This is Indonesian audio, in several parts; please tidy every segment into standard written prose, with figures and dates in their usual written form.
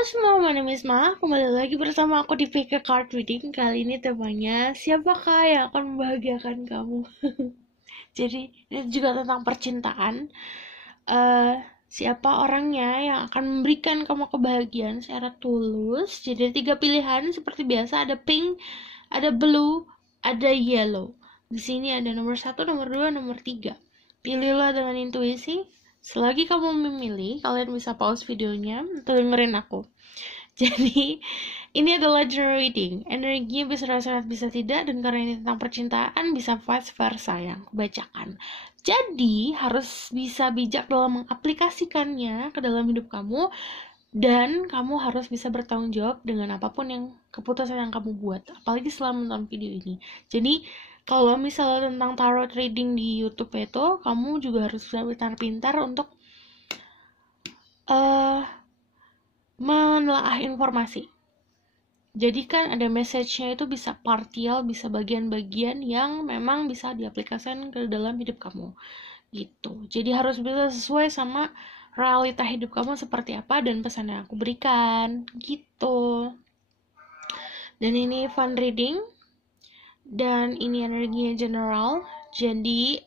Halo semua, my name is Ma. Kembali lagi bersama aku di PK Card Reading. Kali ini temanya siapakah yang akan membahagiakan kamu? Jadi ini juga tentang percintaan. eh Siapa orangnya yang akan memberikan kamu kebahagiaan secara tulus? Jadi ada 3 pilihan seperti biasa, ada pink, ada blue, ada yellow. Di sini ada nomor 1, nomor 2, nomor 3. Pilihlah dengan intuisi. Selagi kamu memilih, kalian bisa pause videonya atau dengerin aku. Jadi, ini adalah general reading. Energinya bisa sangat bisa tidak, dan karena ini tentang percintaan, bisa vice versa yang kubacakan. Jadi, harus bisa bijak dalam mengaplikasikannya ke dalam hidup kamu, dan kamu harus bisa bertanggung jawab dengan apapun yang keputusan yang kamu buat, apalagi setelah menonton video ini. Jadi, kalau misalnya tentang tarot reading di YouTube itu, kamu juga harus bisa pintar-pintar untuk menelaah informasi. Jadi kan ada message-nya itu bisa partial, bisa bagian-bagian yang memang bisa diaplikasikan ke dalam hidup kamu. Gitu. Jadi harus bisa sesuai sama realita hidup kamu seperti apa dan pesan yang aku berikan. Gitu. Dan ini fun reading. Dan ini energinya general. Jadi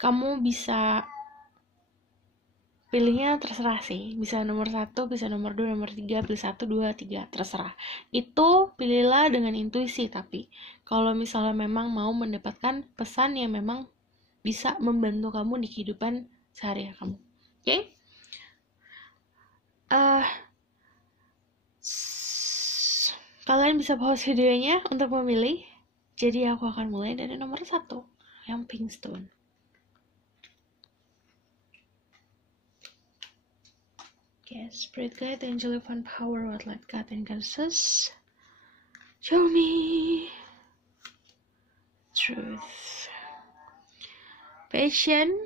kamu bisa pilihnya terserah sih, bisa nomor 1, bisa nomor 2, nomor 3, pilih 1, 2, 3, terserah. Itu pilihlah dengan intuisi, tapi kalau misalnya memang mau mendapatkan pesan yang memang bisa membantu kamu di kehidupan sehari-hari kamu. Oke? Kalian bisa pause videonya untuk memilih. Jadi aku akan mulai dari nomor 1, yang pink stone. Okay, Spirit Guide, Angel of Power, What Light God and Goddesses. Show me truth. Passion,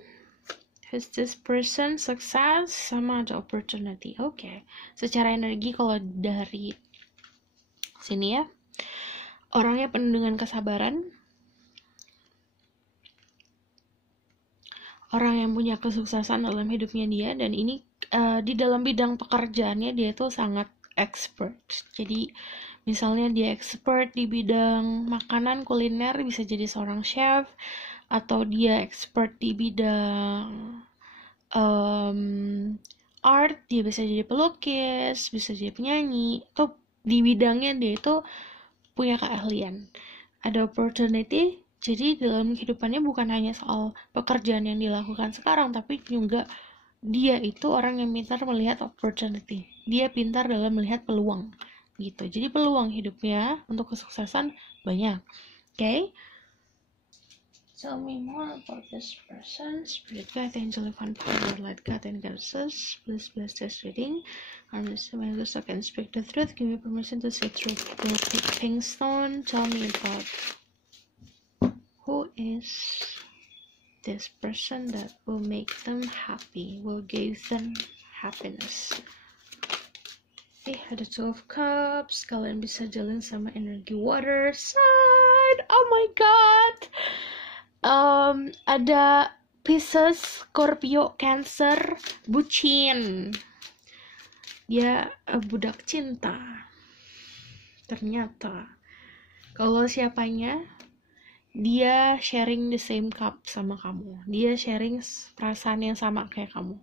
who's this person, success, sama ada opportunity. Oke. Secara energi kalau dari sini ya, orangnya penuh dengan kesabaran, orang yang punya kesuksesan dalam hidupnya dia, dan ini di dalam bidang pekerjaannya dia tuh sangat expert. Jadi misalnya dia expert di bidang makanan kuliner, bisa jadi seorang chef, atau dia expert di bidang art, dia bisa jadi pelukis, bisa jadi penyanyi. Tuh di bidangnya dia itu punya keahlian. Ada opportunity. Jadi dalam kehidupannya bukan hanya soal pekerjaan yang dilakukan sekarang, tapi juga dia itu orang yang pintar melihat opportunity. Dia pintar dalam melihat peluang gitu. Jadi peluang hidupnya untuk kesuksesan banyak. Okay? Tell me more about this person. Spirit guide, angel of power, light God and goddesses. Please bless this reading. I'm assuming I can speak the truth. Give me permission to say truth. Pink stone, tell me about who is this person that will make them happy, will give them happiness. Ada 2 of Cups. Kalian bisa jalan sama energi water sign. Oh my god. Ada Pisces, Scorpio, Cancer, bucin. Dia budak cinta. Ternyata kalau siapanya, dia sharing the same cup sama kamu. Dia sharing perasaan yang sama kayak kamu.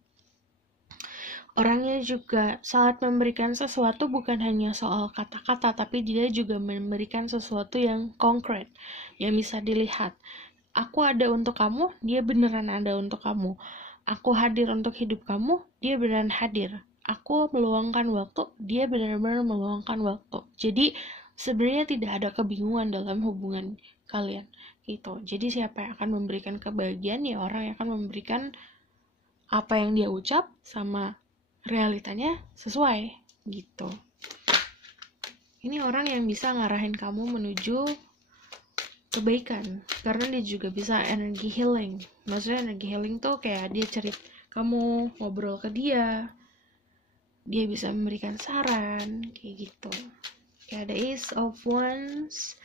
Orangnya juga sangat memberikan sesuatu, bukan hanya soal kata-kata, tapi dia juga memberikan sesuatu yang konkret, yang bisa dilihat. Aku ada untuk kamu, dia beneran ada untuk kamu. Aku hadir untuk hidup kamu, dia beneran hadir. Aku meluangkan waktu, dia benar-benar meluangkan waktu. Jadi sebenarnya tidak ada kebingungan dalam hubungan kalian gitu. Jadi siapa yang akan memberikan kebahagiaan, ya orang yang akan memberikan apa yang dia ucap sama realitanya sesuai gitu. Ini orang yang bisa ngarahin kamu menuju kebaikan, karena dia juga bisa energi healing. Maksudnya energi healing tuh kayak dia cerita, kamu ngobrol ke dia bisa memberikan saran kayak gitu. Kayak ada Ace of Wands.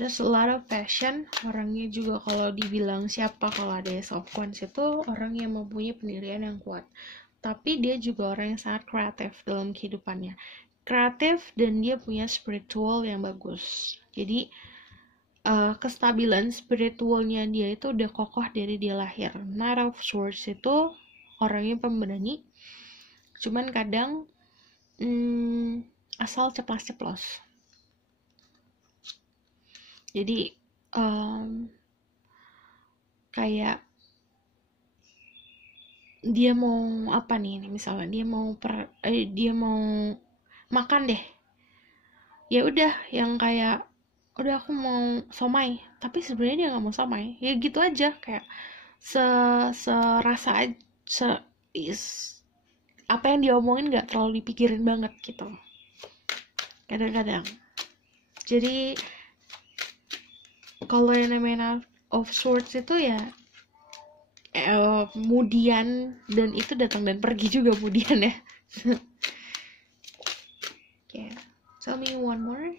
There's a lot of passion. Orangnya juga kalau dibilang siapa, kalau ada Ace of Wands itu orang yang mempunyai pendirian yang kuat. tapi dia juga orang yang sangat kreatif dalam kehidupannya. Kreatif dan dia punya spiritual yang bagus. Jadi kestabilan spiritualnya dia itu udah kokoh dari dia lahir. Knight of Swords itu orangnya pemberani, cuman kadang asal ceplas-ceplos. Jadi kayak dia mau apa nih, misalnya dia mau makan deh, ya udah yang kayak udah aku mau somai, tapi sebenarnya dia nggak mau somai, ya gitu aja, kayak serasa apa yang dia omongin nggak terlalu dipikirin banget gitu kadang-kadang. Jadi kalau yang namanya of Swords itu ya kemudian, dan itu datang dan pergi juga kemudian ya. Okay. Tell me one more.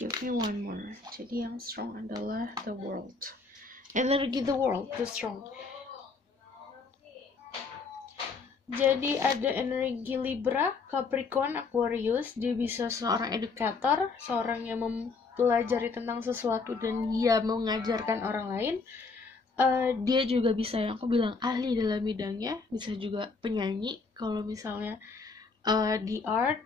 Give me one more. Jadi yang strong adalah the world. Energi the world, the strong. Jadi ada energi Libra, Capricorn, Aquarius. Dia bisa seorang edukator, seorang yang mempelajari tentang sesuatu dan dia mengajarkan orang lain. Dia juga bisa, yang aku bilang, ahli dalam bidangnya, bisa juga penyanyi. Kalau misalnya di art,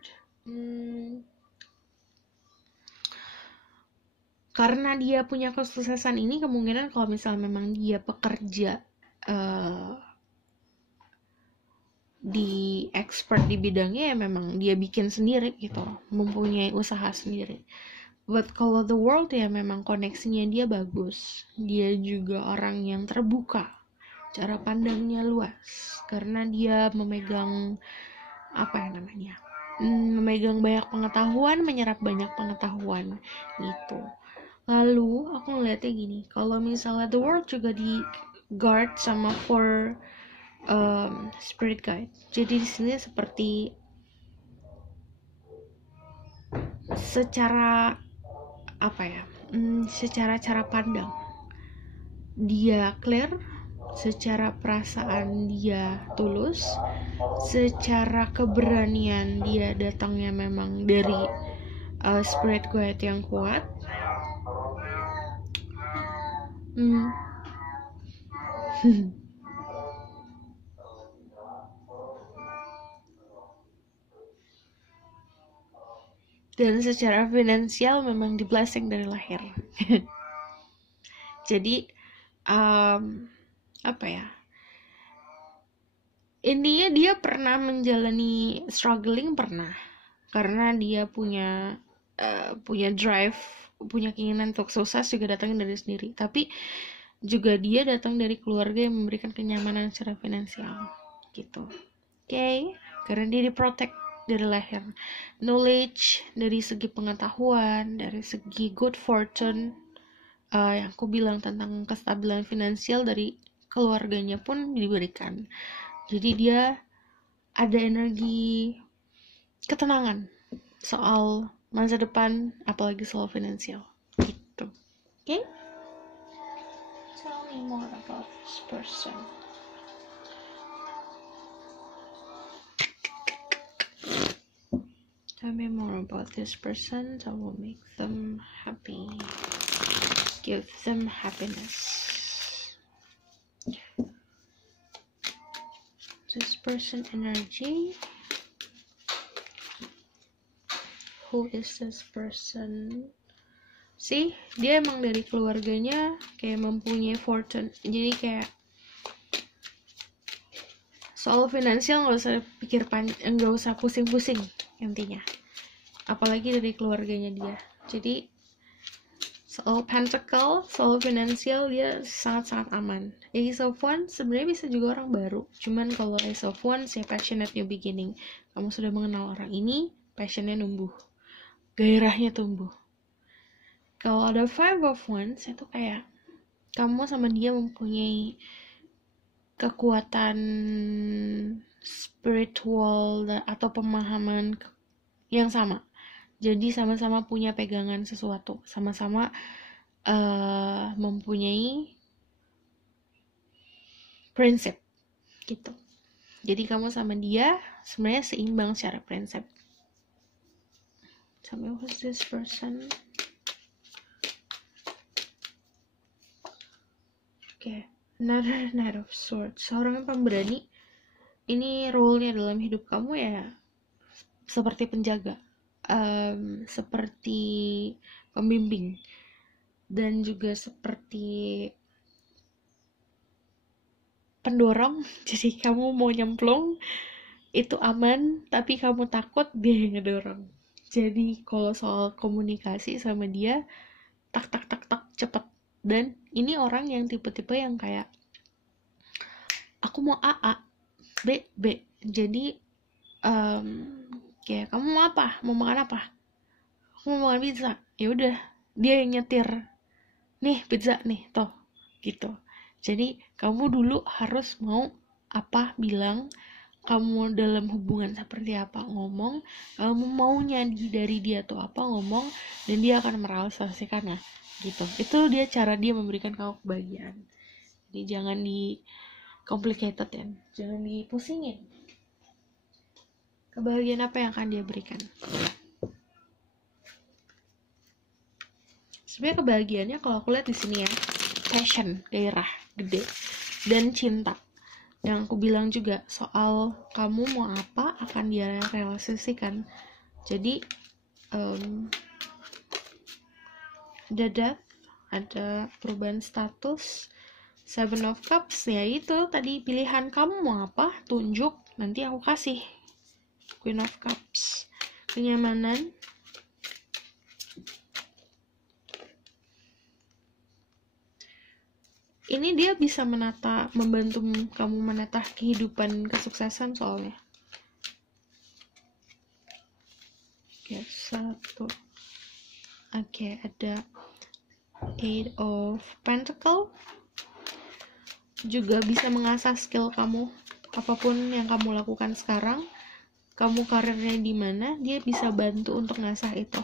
karena dia punya kesuksesan ini, kemungkinan kalau misalnya memang dia pekerja di expert di bidangnya, ya memang dia bikin sendiri gitu, mempunyai usaha sendiri. But kalau the world ya memang koneksinya dia bagus. Dia juga orang yang terbuka, cara pandangnya luas, karena dia memegang memegang banyak pengetahuan, menyerap banyak pengetahuan gitu. Lalu aku ngeliatnya gini, kalau misalnya the world juga di guard sama four spirit guide. Jadi di sini seperti secara secara cara pandang dia clear, secara perasaan dia tulus, secara keberanian dia datangnya memang dari spirit guide yang kuat. Dan secara finansial memang di blessing dari lahir. Jadi intinya dia pernah menjalani struggling, pernah, karena dia punya drive, punya keinginan untuk sukses juga datangnya dari sendiri. Tapi juga dia datang dari keluarga yang memberikan kenyamanan secara finansial gitu. Okay? Karena dia diprotect dari lahir. Knowledge dari segi pengetahuan, dari segi good fortune, yang aku bilang tentang kestabilan finansial dari keluarganya pun diberikan. Jadi dia ada energi ketenangan soal masa depan, apalagi soal finansial gitu. Okay? Tell me more about this person. Tell me more about this person that will make them happy, give them happiness. This person energy. Who is this person? See, dia emang dari keluarganya kayak mempunyai fortune. Jadi kayak soal finansial nggak usah pikir nggak usah pusing-pusing intinya. Apalagi dari keluarganya dia. Jadi soal pentacle, soal finansial dia sangat-sangat aman. Ace of Wands sebenarnya bisa juga orang baru. Cuman kalau Ace of Wands ya passionate new beginning. Kamu sudah mengenal orang ini, passionnya numbuh, gairahnya tumbuh. Kalau ada Five of Wands itu kayak kamu sama dia mempunyai kekuatan spiritual atau pemahaman yang sama. Jadi sama-sama punya pegangan sesuatu, sama-sama mempunyai prinsip gitu. Jadi kamu sama dia sebenarnya seimbang secara prinsip. Tell me who's this person? Okay, another Knight of Swords. Seorang pemberani. Ini role-nya dalam hidup kamu ya seperti penjaga, seperti pembimbing, dan juga seperti pendorong. Jadi kamu mau nyemplung itu aman, tapi kamu takut dia yang ngedorong. Jadi kalau soal komunikasi sama dia tak cepet. Dan ini orang yang tipe-tipe yang kayak aku mau A, B. Jadi kayak kamu mau apa, mau makan apa, aku mau makan pizza, ya udah dia yang nyetir, nih pizza nih toh, gitu. Jadi kamu dulu harus mau apa bilang, kamu dalam hubungan seperti apa ngomong, kamu maunya dari dia tuh apa ngomong, dan dia akan merealisasikannya gitu. Itu dia cara dia memberikan kamu kebahagiaan. Jadi jangan di complicated ya, jangan dipusingin. Kebahagiaan apa yang akan dia berikan? Sebenarnya kebahagiaannya kalau aku lihat di sini ya, passion, gairah gede, dan cinta. Yang aku bilang juga soal kamu mau apa akan dia realisasikan. Jadi ada death, ada perubahan status, Seven of Cups, ya itu tadi pilihan kamu mau apa, tunjuk, nanti aku kasih. Queen of Cups, kenyamanan, ini dia bisa membantu kamu menata kehidupan kesuksesan soalnya. Oke, satu. Oke, ada Eight of Pentacle, juga bisa mengasah skill kamu, apapun yang kamu lakukan sekarang, kamu karirnya di mana, dia bisa bantu untuk ngasah itu.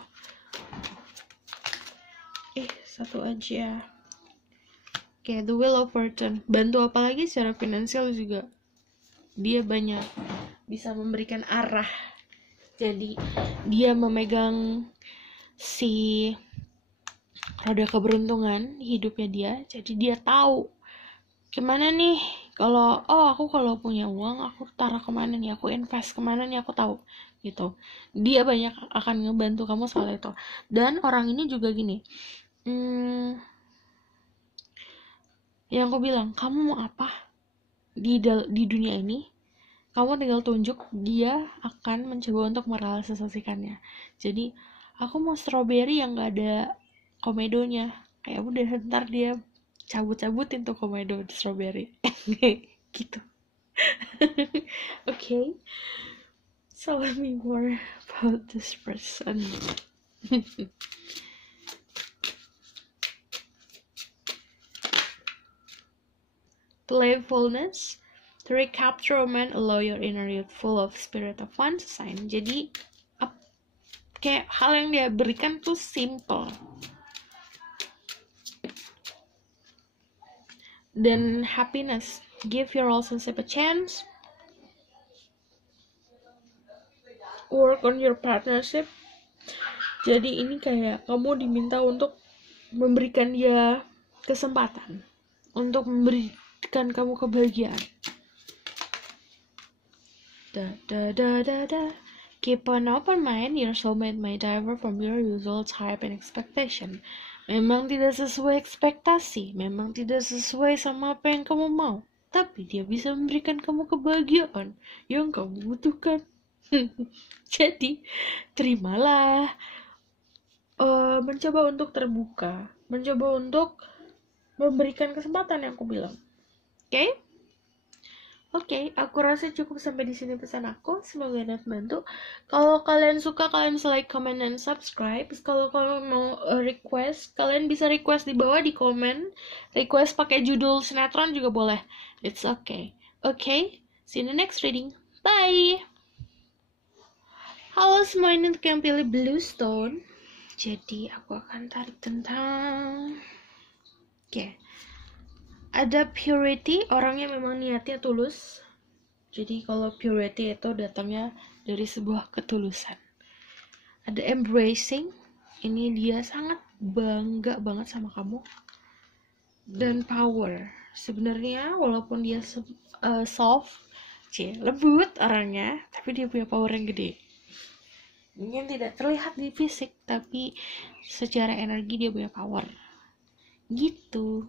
Satu aja. Oke, The Wheel of Fortune, bantu apa lagi secara finansial juga. Dia banyak bisa memberikan arah. Jadi dia memegang si roda keberuntungan hidupnya dia. Jadi dia tahu gimana nih kalau aku kalau punya uang aku taruh kemana nih, aku invest kemana nih, aku tahu gitu. Dia banyak akan ngebantu kamu soal itu. Dan orang ini juga gini, yang aku bilang, kamu mau apa di dunia ini, kamu tinggal tunjuk, dia akan mencoba untuk merealisasikannya. Jadi aku mau strawberry yang gak ada komedonya, kayak udah ntar dia cabut-cabutin tuh komedo di strawberry. Gitu. Okay, so let me more about this person. Playfulness, to recapture a man, allow your inner youth full of spirit of fun, sign. Jadi kayak hal yang dia berikan tuh simple dan happiness. Give your relationship a chance, work on your partnership. Jadi ini kayak kamu diminta untuk memberikan dia kesempatan untuk memberikan kamu kebahagiaan. Keep an open mind, your soulmate may differ from your usual type and expectation. Memang tidak sesuai ekspektasi, memang tidak sesuai sama apa yang kamu mau, tapi dia bisa memberikan kamu kebahagiaan yang kamu butuhkan. Jadi terimalah, mencoba untuk terbuka, mencoba untuk memberikan kesempatan yang aku bilang. Oke, aku rasa cukup sampai di sini pesan aku. Semoga dapat bantu. Kalau kalian suka, kalian bisa like, comment, dan subscribe. Kalau kalian mau request, kalian bisa request di bawah di komen. Request pakai judul sinetron juga boleh. It's okay. Okay, see you in the next reading. Bye. Halo semua, ini untuk yang pilih Bluestone. Jadi aku akan tarik tentang ada purity, orangnya memang niatnya tulus. Jadi kalau purity itu datangnya dari sebuah ketulusan. Ada embracing, ini dia sangat bangga banget sama kamu. Dan power, sebenarnya walaupun dia soft, lembut orangnya, tapi dia punya power yang gede. Mungkin tidak terlihat di fisik, tapi secara energi dia punya power. Gitu.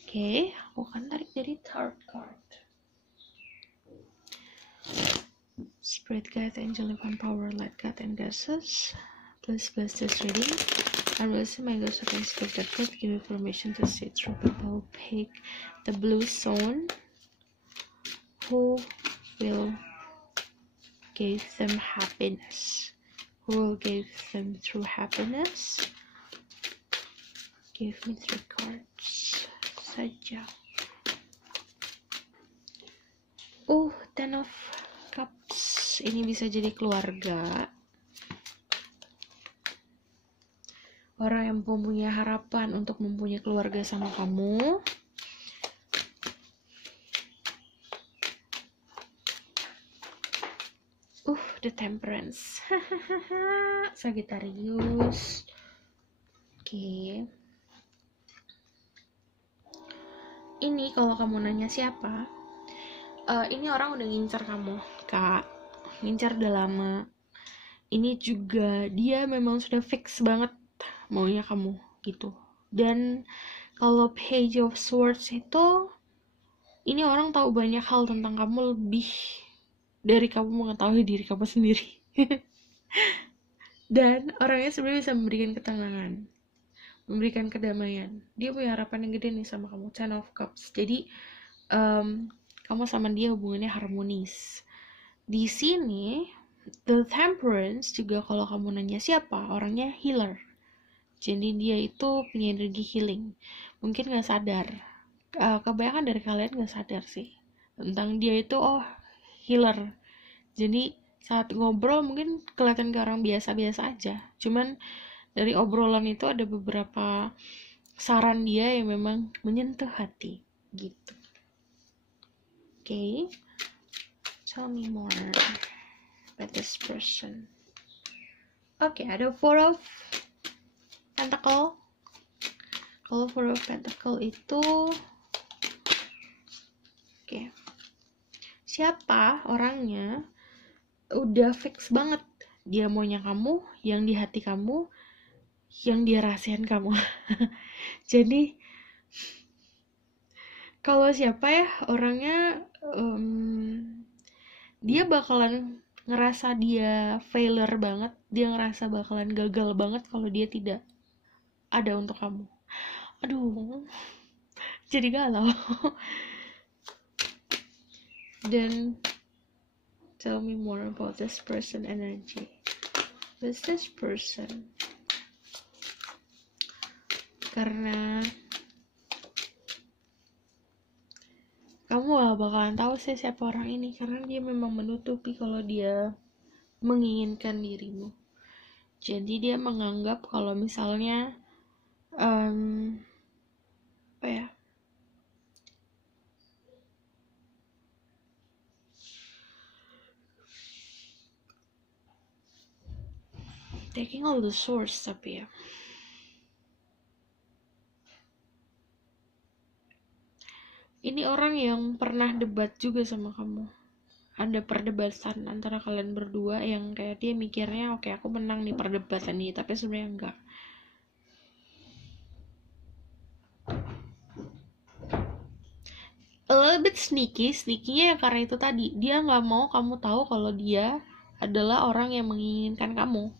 Oke, aku akan tarik dari third card. Spirit guide, angel divine power, light guide, and gases. Please bless this reading. And bless my ghost of spirit that could give me permission to see through people. Pick the blue zone. Who will give them happiness? Who will give them through happiness? Give me 3 cards saja. 10 of Cups. Ini bisa jadi keluarga, orang yang mempunyai harapan untuk mempunyai keluarga sama kamu. The Temperance. Sagittarius. Oke. Ini kalau kamu nanya siapa, ini orang udah ngincar kamu, Kak. Ngincar udah lama. Ini juga dia memang sudah fix banget maunya kamu gitu. Dan kalau Page of Swords itu, ini orang tahu banyak hal tentang kamu lebih dari kamu mengetahui diri kamu sendiri. Dan orangnya sebenarnya bisa memberikan ketenangan, memberikan kedamaian. Dia punya harapan yang gede nih sama kamu. 10 of Cups. Jadi kamu sama dia hubungannya harmonis. Di sini The Temperance juga kalau kamu nanya siapa, orangnya healer. Jadi dia itu punya energi healing. Mungkin gak sadar, kebanyakan dari kalian gak sadar sih tentang dia itu healer. Jadi saat ngobrol mungkin kelihatan ke orang biasa-biasa aja, cuman dari obrolan itu ada beberapa saran dia yang memang menyentuh hati gitu. Okay, tell me more about this person. Oke, ada 4 of Pentacle. Kalau 4 of Pentacle itu, siapa orangnya udah fix banget dia maunya kamu, yang di hati kamu, yang dia rahasiain kamu. Jadi kalau siapa ya orangnya, dia bakalan ngerasa dia failure banget, dia ngerasa bakalan gagal banget kalau dia tidak ada untuk kamu. Aduh, jadi galau. Dan tell me more about this person energy. Who's this person? Karena kamu gak bakalan tahu sih siapa orang ini, karena dia memang menutupi kalau dia menginginkan dirimu. Jadi dia menganggap kalau misalnya taking all the source, tapi ya ini orang yang pernah debat juga sama kamu. Ada perdebatan antara kalian berdua yang kayak dia mikirnya oke, aku menang nih perdebatan ini, tapi sebenarnya enggak. A little bit sneaky-nya ya karena itu tadi, dia nggak mau kamu tahu kalau dia adalah orang yang menginginkan kamu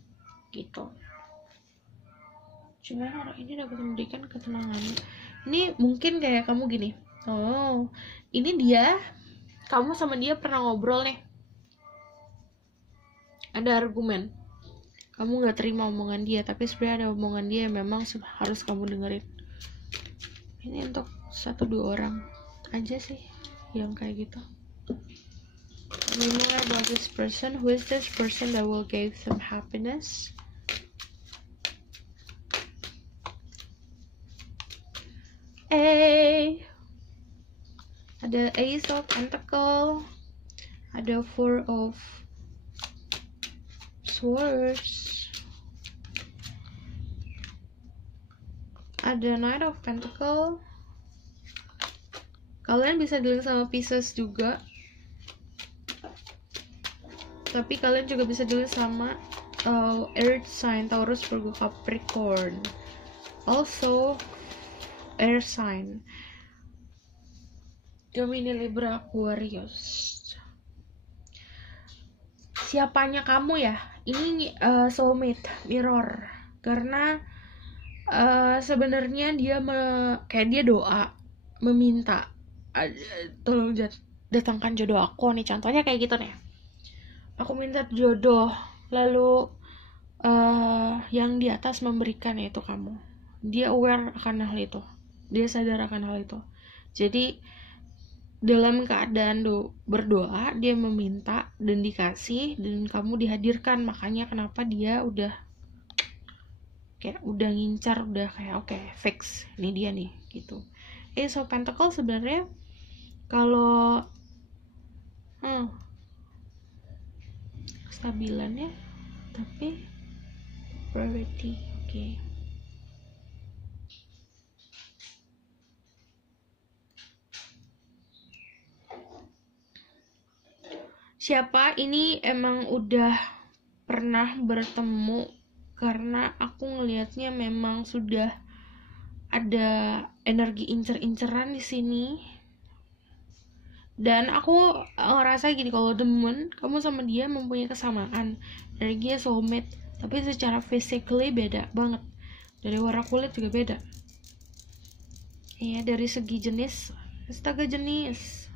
gitu. Cuman orang ini dapat memberikan ketenangan. Ini mungkin kayak kamu gini, ini dia, kamu sama dia pernah ngobrol nih, ada argumen, kamu nggak terima omongan dia, tapi sebenarnya ada omongan dia yang memang harus kamu dengerin. Ini untuk 1-2 orang aja sih yang kayak gitu. Remember about this person. Who is this person that will give them happiness? Ada Ace of Pentacle, ada Four of Swords, ada Knight of Pentacle. Kalian bisa dealing sama Pisces juga, tapi kalian juga bisa dealing sama Earth sign, Taurus, Virgo, Capricorn. Also Air sign, Gemini, Libra, Aquarius. Siapanya kamu ya? Ini soulmate, mirror. Karena sebenarnya dia kayak dia doa, meminta, tolong datangkan jodoh aku nih. Contohnya kayak gitu nih. Aku minta jodoh, lalu yang di atas memberikan, yaitu kamu. Dia aware akan hal itu, dia sadar akan hal itu. Jadi dalam keadaan berdoa, dia meminta dan dikasih, dan kamu dihadirkan. Makanya kenapa dia udah kayak udah ngincar, udah kayak oke, fix, ini dia nih gitu. Ace of Pentacle sebenarnya kalau stabilannya, tapi priority, oke. Siapa ini emang udah pernah bertemu, karena aku ngelihatnya memang sudah ada energi incer-inceran di sini. Dan aku ngerasa gini, kalau demen kamu sama dia mempunyai kesamaan, energinya soulmate, tapi secara physically beda banget. Dari warna kulit juga beda. Ya, dari segi jenis, astaga jenis.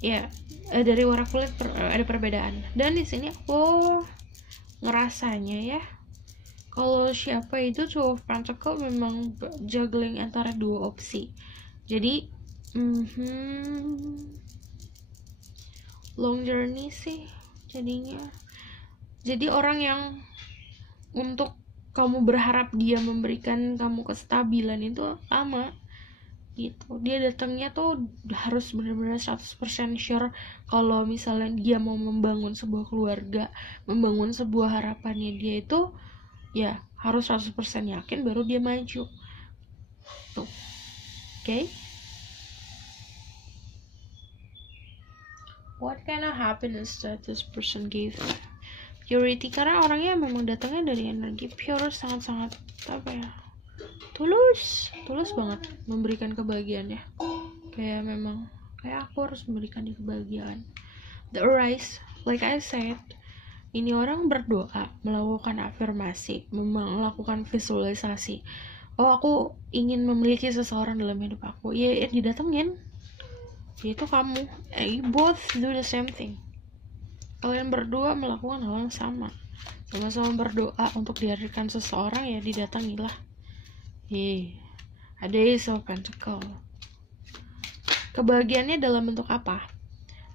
Ya, dari warna kulit ada perbedaan. Dan di sini aku ngerasanya ya, kalau siapa itu Two of Pentacle memang juggling antara dua opsi. Jadi long journey sih jadinya. Jadi orang yang untuk kamu berharap dia memberikan kamu kestabilan itu lama gitu. Dia datangnya tuh harus benar-benar 100% sure kalau misalnya dia mau membangun sebuah keluarga, membangun sebuah harapannya dia itu ya harus 100% yakin baru dia maju tuh. Okay? What kind of happiness that this person gave? Purity, karena orangnya memang datangnya dari energi pure, sangat-sangat apa ya, tulus banget memberikan kebahagiaannya. Kayak memang kayak aku harus memberikan dia kebahagiaan. The Arise, like I said, ini orang berdoa, melakukan afirmasi, melakukan visualisasi. Oh, aku ingin memiliki seseorang dalam hidup aku. Ya didatengin. Yaitu kamu. You both do the same thing. Kalian berdua melakukan hal yang sama. Sama-sama berdoa untuk dihadirkan seseorang, ya didatangilah. Ada Ace of Pentacle. Kebahagiaannya dalam bentuk apa?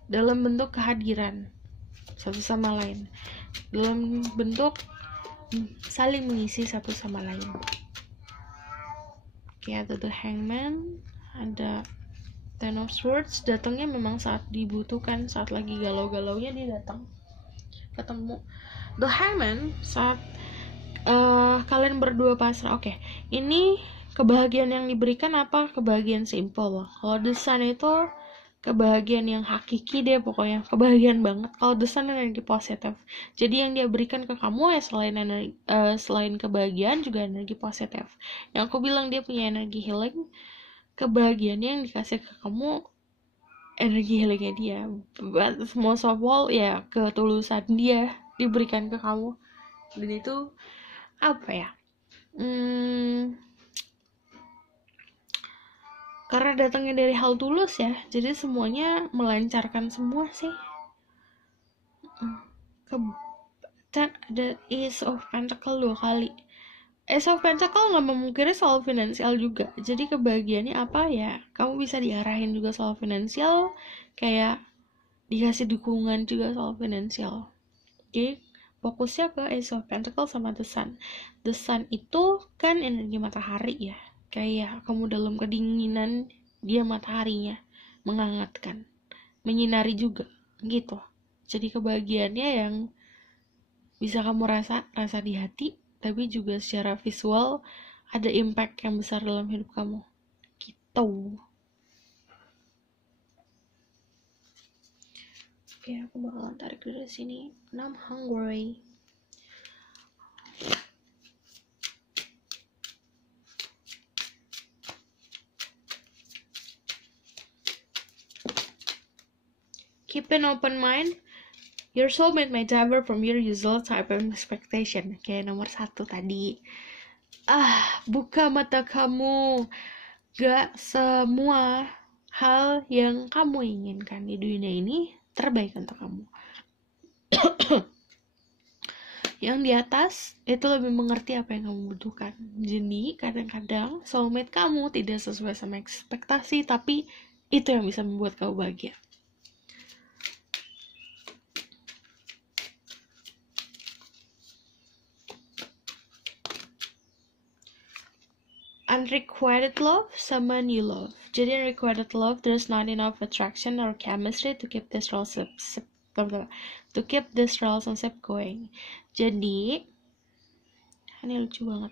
Dalam bentuk kehadiran satu sama lain, dalam bentuk saling mengisi satu sama lain. Ada The Hangman, ada Ten of Swords. Datangnya memang saat dibutuhkan, saat lagi galau-galaunya dia datang, ketemu. The Hangman saat kalian berdua pasrah. Oke, ini kebahagiaan yang diberikan apa? Kebahagiaan simple. Kalau The Sun itu kebahagiaan yang hakiki deh, pokoknya kebahagiaan banget. Kalau The Sun energi positif, jadi yang dia berikan ke kamu ya selain kebahagiaan juga energi positif. Yang aku bilang dia punya energi healing, kebahagiaannya yang dikasih ke kamu energi healingnya dia. But most of all ya ketulusan dia diberikan ke kamu. Dan itu apa ya, karena datangnya dari hal tulus ya, jadi semuanya melancarkan semua sih. Ada Ace of Pentacle 2 kali. Ace of Pentacle gak memungkiri soal finansial juga. Jadi kebahagiaannya apa ya, kamu bisa diarahin juga soal finansial, kayak dikasih dukungan juga soal finansial. Oke, fokusnya ke Ace of Pentacle sama The Sun. The Sun itu kan energi matahari ya, kayak kamu dalam kedinginan, dia mataharinya menghangatkan, menyinari juga. gitu. Jadi kebahagiaannya yang bisa kamu rasa di hati, tapi juga secara visual ada impact yang besar dalam hidup kamu gitu. Oke, aku bakalan tarik dari sini. I'm hungry. Keep an open mind. Your soulmate may differ from your usual type of expectation. Kayak nomor 1 tadi. Buka mata kamu. Gak semua hal yang kamu inginkan di dunia ini terbaik untuk kamu. Yang di atas itu lebih mengerti apa yang kamu butuhkan. Jadi kadang-kadang soulmate kamu tidak sesuai sama ekspektasi, tapi itu yang bisa membuat kamu bahagia. Unrequited love, someone you love. Jadi unrequited love, there's not enough attraction or chemistry to keep this relationship going. Jadi ini lucu banget.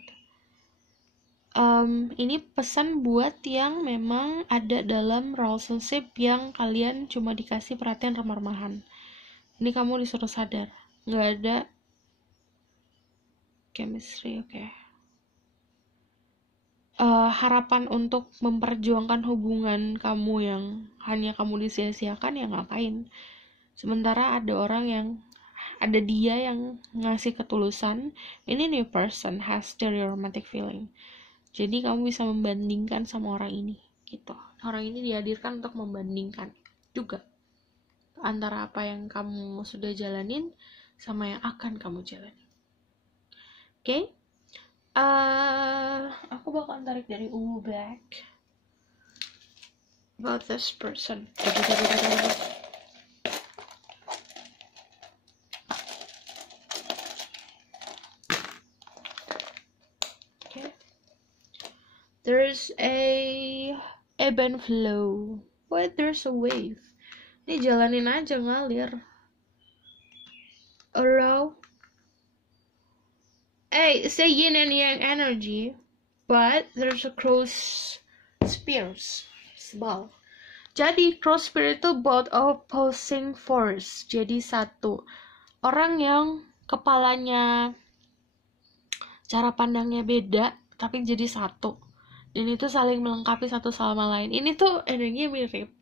Ini pesan buat yang memang ada dalam relationship yang kalian cuma dikasih perhatian remah-remahan. Ini kamu disuruh sadar, nggak ada chemistry, oke. Harapan untuk memperjuangkan hubungan kamu yang hanya kamu disia-siakan, ya ngapain. Sementara ada dia yang ngasih ketulusan. Ini new person has the romantic feeling. Jadi kamu bisa membandingkan sama orang ini gitu. Orang ini dihadirkan untuk membandingkan juga antara apa yang kamu sudah jalanin sama yang akan kamu jalani. Oke? Aku bakal tarik dari Ungu Black about this person. Okay. There's a ebb and flow. But there's a wave. Ini jalanin aja, ngalir. Around. Say yin and yang energy, but there's a cross spheres. Sebal. Jadi cross sphere itu both opposing force. Jadi satu orang yang kepalanya cara pandangnya beda, tapi jadi satu. Dan itu saling melengkapi satu sama lain. Ini tuh energinya mirip.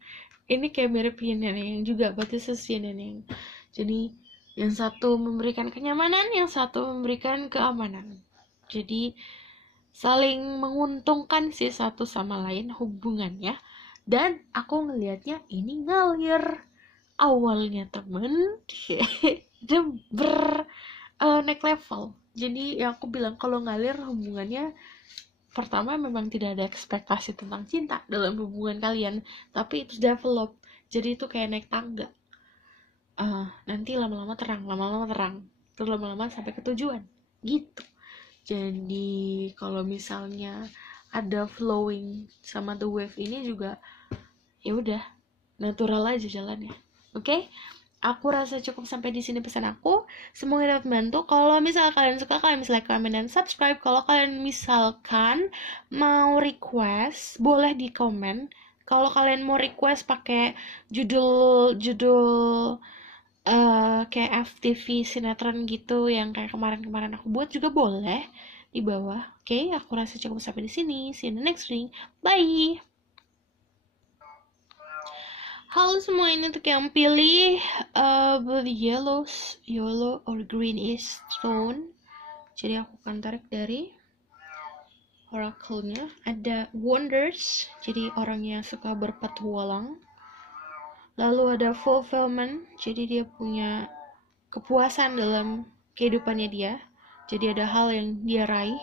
Ini kayak mirip yin dan yang juga, berarti yin dan yang. Jadi yang satu memberikan kenyamanan, yang satu memberikan keamanan. Jadi saling menguntungkan sih satu sama lain hubungannya. Dan aku ngelihatnya ini ngalir. Awalnya temen, naik level. Jadi yang aku bilang kalau ngalir hubungannya, pertama memang tidak ada ekspektasi tentang cinta dalam hubungan kalian, tapi itu develop. Jadi itu kayak naik tangga. Nanti lama-lama terang, terus lama-lama sampai ke tujuan gitu. Jadi kalau misalnya ada flowing sama the wave ini juga, ya udah natural aja jalannya. Oke? Aku rasa cukup sampai di sini pesan aku. Semoga dapat membantu. Kalau misalnya kalian suka, kalian bisa like, comment, dan subscribe. Kalau kalian misalkan mau request, boleh di komen. Kalau kalian mau request pakai judul kayak FTV sinetron gitu yang kayak kemarin-kemarin aku buat juga boleh di bawah. Oke, aku rasa cukup sampai di sini. See you in the next reading. Bye. Halo semua, ini untuk yang pilih yellow or green is stone. Jadi aku akan tarik dari oracle-nya. Ada wonders, jadi orang yang suka berpetualang. Lalu ada fulfillment, jadi dia punya kepuasan dalam kehidupannya dia. Jadi ada hal yang dia raih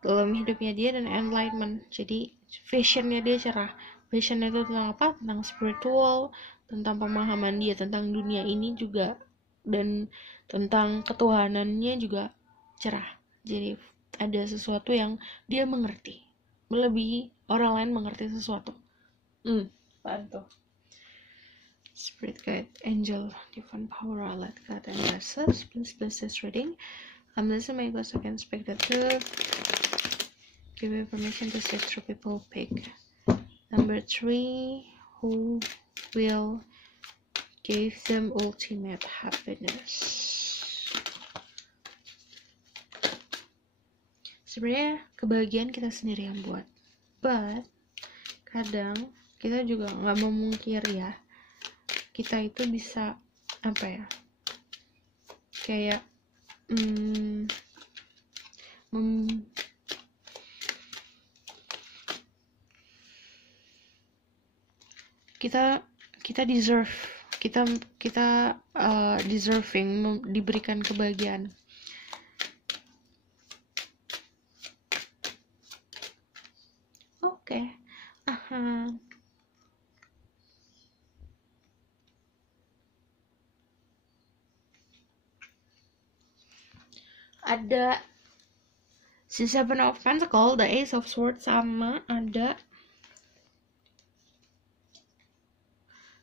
dalam hidupnya dia. Dan enlightenment, jadi visionnya dia cerah. Visionnya itu tentang apa? Tentang spiritual, tentang pemahaman dia tentang dunia ini juga, dan tentang ketuhanannya juga cerah. Jadi ada sesuatu yang dia mengerti melebihi orang lain mengerti sesuatu. Bantu. Spirit Guide, Angel, Divine Power, Light Guide, and Blessings. Please bless this reading. I'm listening my ghost, I can speak the truth. Give me permission to say true people pick. Number 3, who will give them ultimate happiness. Sebenarnya kebahagiaan kita sendiri yang buat, but kadang kita juga nggak memungkiri ya, kita itu bisa apa ya, kayak kita deserve, kita deserving diberikan kebahagiaan. Oke. Ada si Seven of Pentacles, the Ace of Swords, sama ada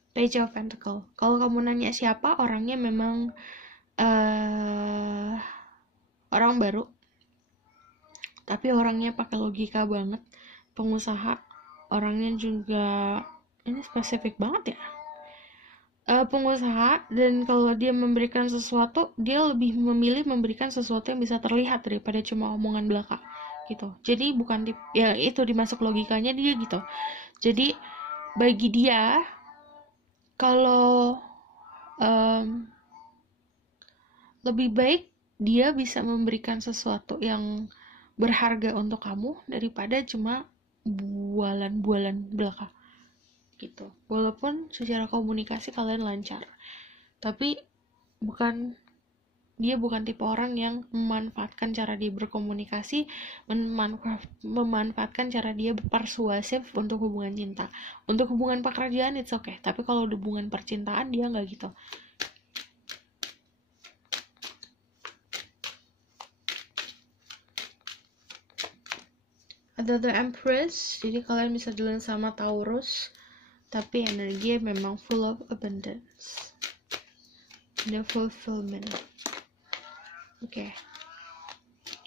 Page of Pentacles. Kalau kamu nanya siapa orangnya, memang orang baru, tapi orangnya pakai logika banget, pengusaha, orangnya juga ini spesifik banget ya, pengusaha, dan kalau dia memberikan sesuatu, dia lebih memilih memberikan sesuatu yang bisa terlihat daripada cuma omongan belaka gitu. Jadi bukan ya itu dimasuk logikanya dia gitu. Jadi bagi dia, kalau lebih baik dia bisa memberikan sesuatu yang berharga untuk kamu daripada cuma bualan-bualan belaka gitu. Walaupun secara komunikasi kalian lancar, tapi dia bukan tipe orang yang memanfaatkan cara dia berkomunikasi, memanfaatkan cara dia persuasif untuk hubungan cinta. Untuk hubungan pekerjaan it's okay, tapi kalau hubungan percintaan dia nggak gitu. Ada The Empress, jadi kalian bisa jalan sama Taurus, tapi energinya memang full of abundance, the fulfillment. Okay,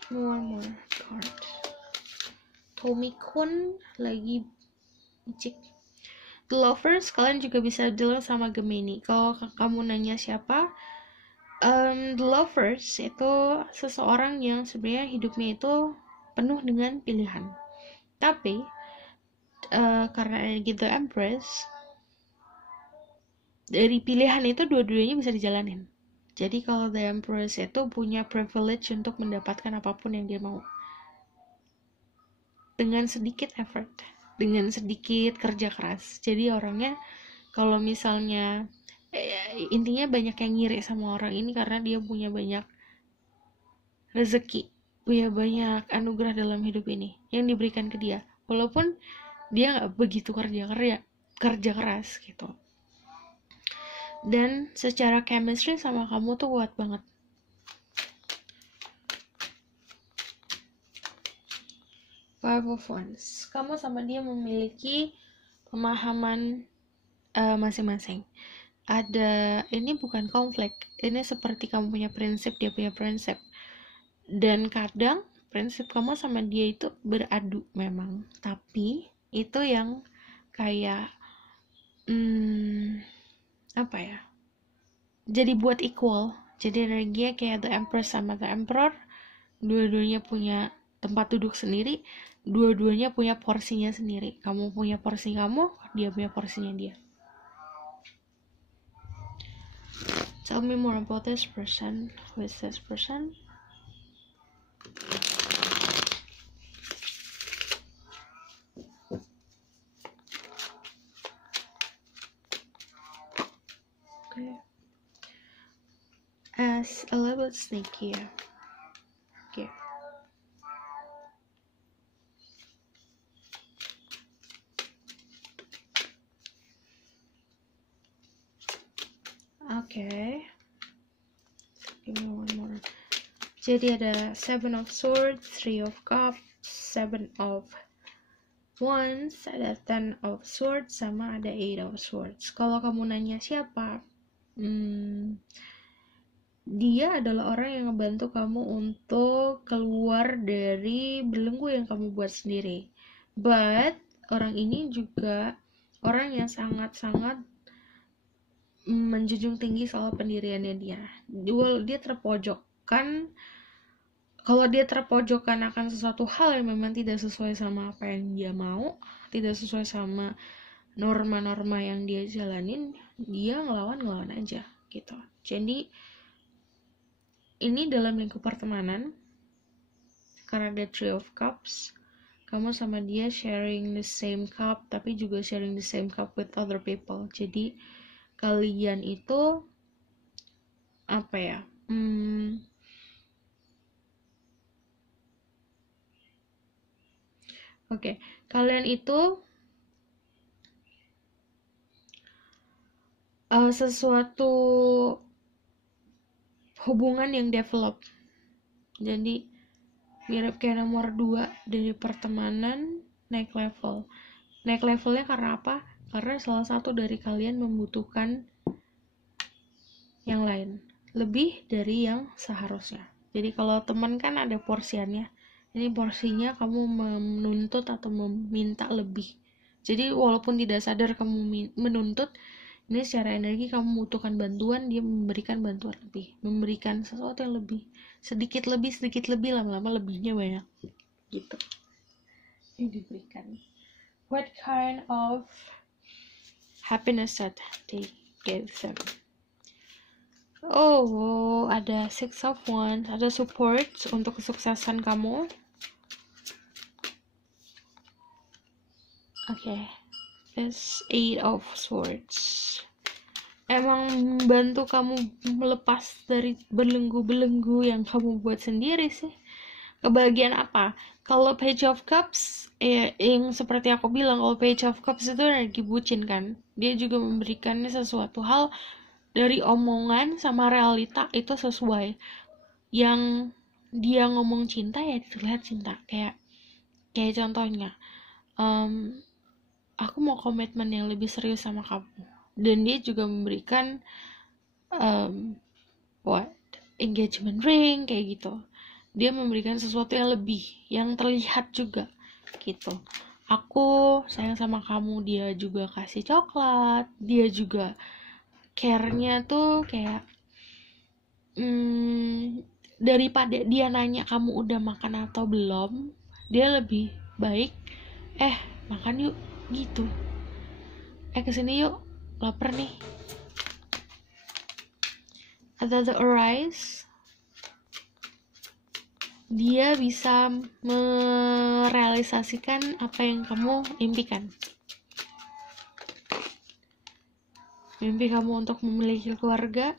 one more card. Tommy Kun lagi cek. The Lovers, kalian juga bisa jalan sama Gemini. Kalau kamu nanya siapa, The Lovers itu seseorang yang sebenarnya hidupnya itu penuh dengan pilihan, tapi karena energi The Empress, dari pilihan itu dua-duanya bisa dijalanin. Jadi kalau The Empress itu punya privilege untuk mendapatkan apapun yang dia mau dengan sedikit effort, dengan sedikit kerja keras. Jadi orangnya kalau misalnya intinya banyak yang ngiri sama orang ini karena dia punya banyak rezeki, punya banyak anugerah dalam hidup ini yang diberikan ke dia, walaupun dia nggak begitu kerja keras gitu. Dan secara chemistry sama kamu tuh kuat banget. Five of Wands, kamu sama dia memiliki pemahaman masing-masing. Ada, ini bukan konflik, ini seperti kamu punya prinsip, dia punya prinsip, dan kadang prinsip kamu sama dia itu beradu memang, tapi itu yang kayak apa ya, jadi buat equal. Jadi energinya kayak The Empress sama The Emperor, dua-duanya punya tempat duduk sendiri, dua-duanya punya porsinya sendiri. Kamu punya porsi kamu, dia punya porsinya dia. Tell me more about this person. Who is this person? Okay. As a little bit sneaky. Okay. Okay. Give me one more. Jadi ada Seven of Swords, Three of Cups, Seven of Wands, ada Ten of Swords, sama ada Eight of Swords. Kalau kamu nanya siapa, dia adalah orang yang ngebantu kamu untuk keluar dari belenggu yang kamu buat sendiri. But orang ini juga orang yang sangat-sangat menjunjung tinggi soal pendiriannya dia. Dia terpojokkan. Kalau dia terpojokkan akan sesuatu hal yang memang tidak sesuai sama apa yang dia mau, tidak sesuai sama norma-norma yang dia jalanin, dia ngelawan aja gitu. Jadi ini dalam lingkup pertemanan, karena ada Three of Cups, kamu sama dia sharing the same cup, tapi juga sharing the same cup with other people. Jadi kalian itu apa ya? Oke, kalian itu sesuatu hubungan yang develop. Jadi mirip kayak nomor 2 dari pertemanan naik level. Naik levelnya karena apa? Karena salah satu dari kalian membutuhkan yang lain lebih dari yang seharusnya. Jadi kalau teman kan ada porsiannya. Ini porsinya kamu menuntut atau meminta lebih. Jadi walaupun tidak sadar kamu menuntut, ini secara energi kamu membutuhkan bantuan, dia memberikan bantuan lebih, memberikan sesuatu yang lebih, sedikit lebih, lama-lama lebihnya banyak gitu yang diberikan. What kind of happiness that they gave them? Oh, ada Six of Wands, ada support untuk kesuksesan kamu. Okay, this Eight of Swords. Emang membantu kamu melepas dari belenggu-belenggu yang kamu buat sendiri sih. Kebahagiaan apa? Kalau Page of Cups, yang seperti aku bilang, kalau Page of Cups itu energi bucin kan. Dia juga memberikannya sesuatu hal dari omongan sama realita itu sesuai. Yang dia ngomong cinta ya terlihat cinta. Kayak contohnya, aku mau komitmen yang lebih serius sama kamu, dan dia juga memberikan engagement ring kayak gitu. Dia memberikan sesuatu yang lebih, yang terlihat juga gitu. Aku sayang sama kamu, dia juga kasih coklat, dia juga care-nya tuh kayak daripada dia nanya kamu udah makan atau belum, dia lebih baik makan yuk gitu, kesini yuk, lapar nih. Ada The Arise, dia bisa merealisasikan apa yang kamu impikan. Mimpi kamu untuk memiliki keluarga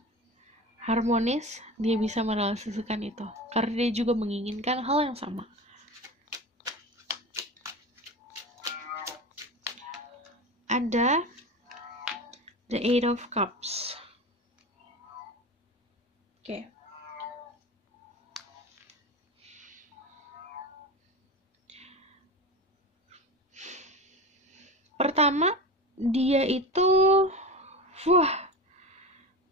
harmonis, dia bisa merealisasikan itu karena dia juga menginginkan hal yang sama. Ada The Eight of Cups. Oke. Pertama, dia itu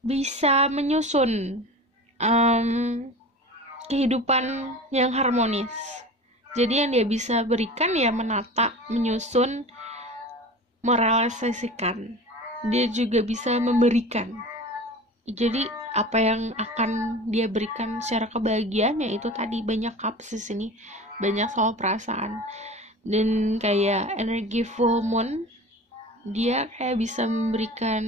bisa menyusun kehidupan yang harmonis. Jadi yang dia bisa berikan ya menata, menyusun, merealisasikan. Dia juga bisa memberikan. Jadi apa yang akan dia berikan secara kebahagiaan ya itu tadi, banyak cups di sini, banyak soal perasaan. Dan kayak energi full moon, dia kayak bisa memberikan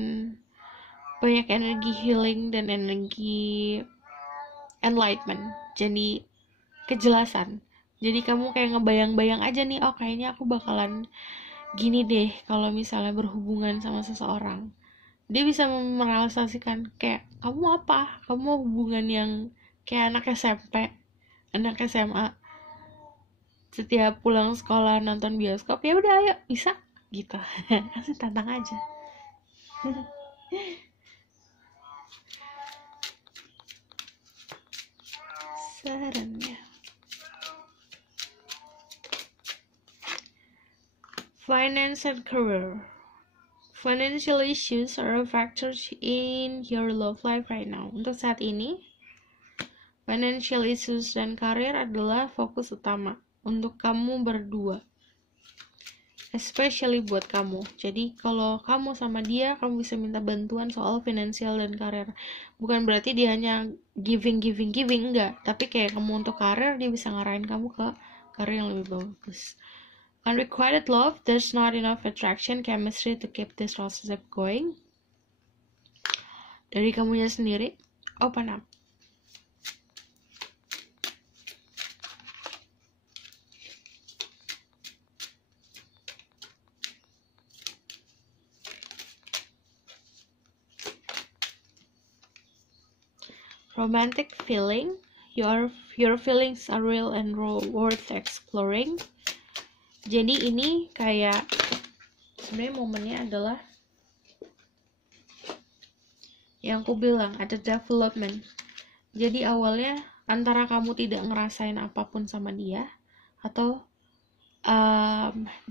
banyak energi healing dan energi enlightenment. Jadi kejelasan. Jadi kamu kayak ngebayang-bayang aja nih, oh kayaknya aku bakalan gini deh kalau misalnya berhubungan sama seseorang. Dia bisa merealisasikan kayak kamu apa? Kamu mau hubungan yang kayak anak SMP, anak SMA. Setiap pulang sekolah nonton bioskop, ya udah ayo bisa gitu. Kasih tantang aja. Sarannya. Finance and career. Financial issues are a factor in your love life right now. Untuk saat ini, financial issues dan karir adalah fokus utama untuk kamu berdua. Especially buat kamu. Jadi kalau kamu sama dia, kamu bisa minta bantuan soal finansial dan karir. Bukan berarti dia hanya giving, enggak. Tapi kayak kamu untuk karir, dia bisa ngarahin kamu ke karir yang lebih bagus. Unrequited love, there's not enough attraction, chemistry to keep this relationship going. Dari kamunya sendiri, open up. Romantic feeling, your feelings are real and worth exploring. Jadi ini kayak sebenarnya momennya adalah yang aku bilang, ada development. Jadi awalnya antara kamu tidak ngerasain apapun sama dia atau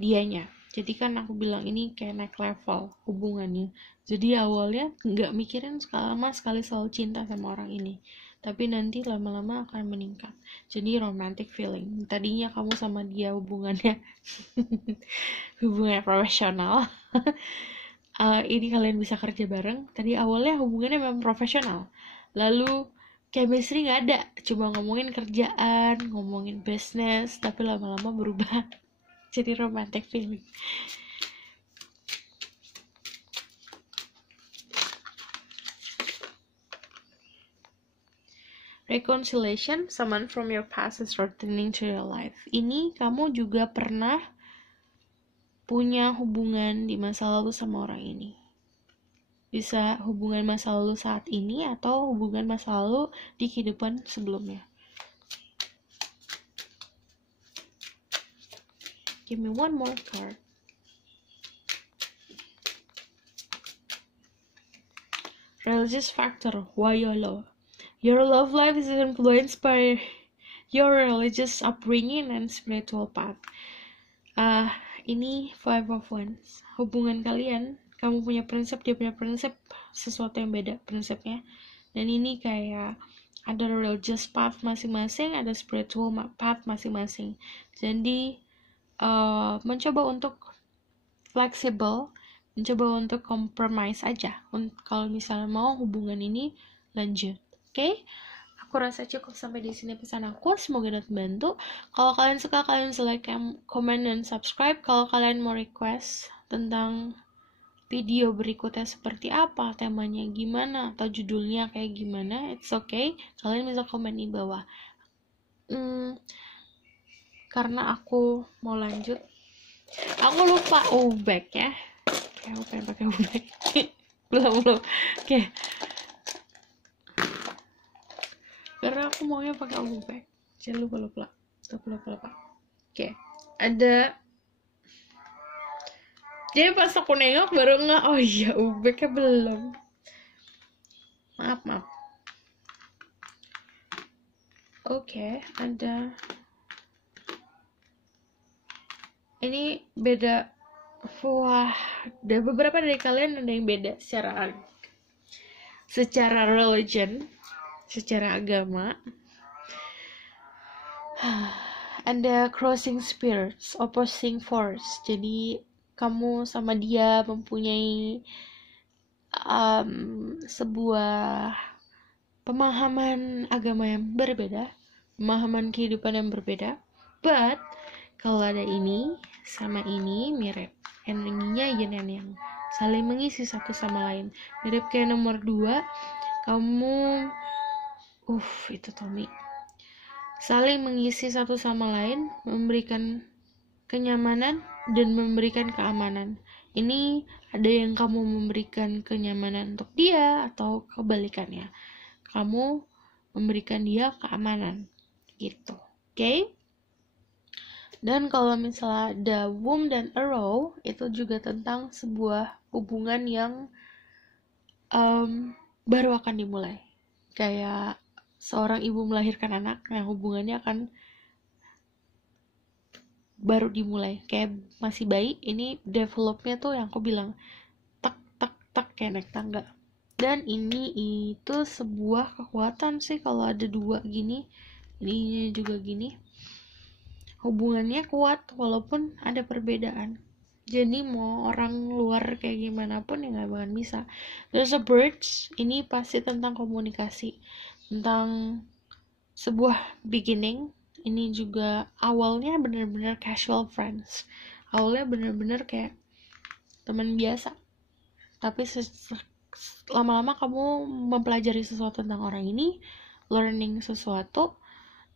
dianya. Jadi kan aku bilang ini kayak naik level hubungannya. Jadi awalnya nggak mikirin sekali soal cinta sama orang ini, tapi nanti lama-lama akan meningkat. Jadi romantic feeling. Tadinya kamu sama dia hubungannya hubungan profesional. Ini kalian bisa kerja bareng. Tadi awalnya hubungannya memang profesional, lalu chemistry nggak ada, cuma ngomongin kerjaan, ngomongin business, tapi lama-lama berubah jadi romantic feeling. Reconciliation, someone from your past is returning to your life. Ini kamu juga pernah punya hubungan di masa lalu sama orang ini. Bisa hubungan masa lalu saat ini atau hubungan masa lalu di kehidupan sebelumnya. Give me one more card. Religious factor, why YOLO? Your love life is influenced by your religious upbringing and spiritual path. Ini Five of Wands. Hubungan kalian, kamu punya prinsip, dia punya prinsip, sesuatu yang beda prinsipnya. Dan ini kayak ada religious path masing-masing, ada spiritual path masing-masing. Jadi mencoba untuk fleksibel, mencoba untuk compromise aja. Kalau misalnya mau hubungan ini lanjut. Oke, aku rasa cukup sampai di sini pesan aku. Semoga dapat membantu. Kalau kalian suka, kalian bisa like, comment, dan subscribe. Kalau kalian mau request tentang video berikutnya seperti apa, temanya gimana, atau judulnya kayak gimana, it's okay. Kalian bisa komen di bawah. Karena aku mau lanjut, aku lupa back ya. Oke, aku pengen pakai back. belum. Oke. Karena aku maunya pakai back. Jangan lupa. Oke. Ada. Jadi pas aku nengok baru nggak. Oh iya, backnya belum. Maaf. Oke, ada. Ini beda. Wah, ada beberapa dari kalian ada yang beda secara religion, secara agama. Ada crossing spirits, opposing force. Jadi kamu sama dia mempunyai sebuah pemahaman agama yang berbeda, pemahaman kehidupan yang berbeda. But kalau ada ini sama ini mirip, energinya yin dan yang, saling mengisi satu sama lain. Mirip kayak nomor 2, kamu itu Tommy, saling mengisi satu sama lain, memberikan kenyamanan dan memberikan keamanan. Ini ada yang kamu memberikan kenyamanan untuk dia atau kebalikannya, kamu memberikan dia keamanan gitu. Oke? Dan kalau misalnya ada womb dan arrow, itu juga tentang sebuah hubungan yang baru akan dimulai. Kayak seorang ibu melahirkan anak, nah hubungannya akan baru dimulai, kayak masih bayi. Ini developnya tuh yang aku bilang tak tak tak kayak naik tangga. Dan ini itu sebuah kekuatan sih kalau ada dua gini, ininya juga gini, hubungannya kuat walaupun ada perbedaan. Jadi mau orang luar kayak gimana pun ya gak bakalan bisa. There's a birds, ini pasti tentang komunikasi, tentang sebuah beginning. Ini juga awalnya bener-bener casual friends, awalnya bener-bener kayak teman biasa, tapi lama-lama kamu mempelajari sesuatu tentang orang ini, learning sesuatu,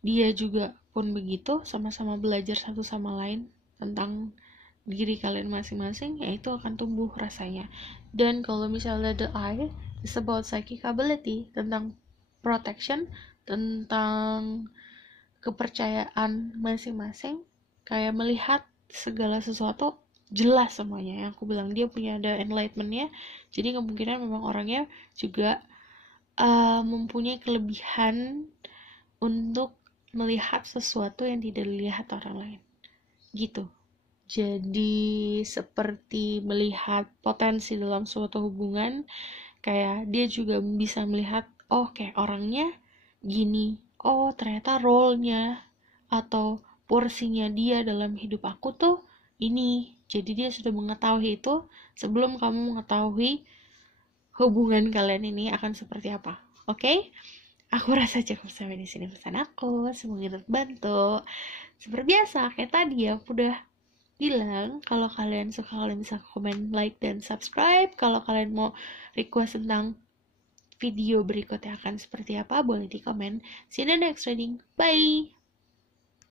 dia juga pun begitu, sama-sama belajar satu sama lain tentang diri kalian masing-masing, ya itu akan tumbuh rasanya. Dan kalau misalnya the I is about psychic ability, tentang protection, tentang kepercayaan masing-masing, kayak melihat segala sesuatu jelas semuanya. Yang aku bilang dia punya ada enlightenment-nya, jadi kemungkinan memang orangnya juga mempunyai kelebihan untuk melihat sesuatu yang tidak dilihat orang lain gitu. Jadi seperti melihat potensi dalam suatu hubungan, kayak dia juga bisa melihat, oh kayak orangnya gini, oh ternyata role-nya atau porsinya dia dalam hidup aku tuh ini. Jadi dia sudah mengetahui itu sebelum kamu mengetahui hubungan kalian ini akan seperti apa. Oke? Aku rasa cukup sampai di sini pesan aku. Semoga terbantu. Seperti biasa, kayak tadi ya, aku udah bilang kalau kalian suka, kalian bisa komen, like, dan subscribe. Kalau kalian mau request tentang video berikutnya akan seperti apa, boleh di komen. See you in the next reading. Bye!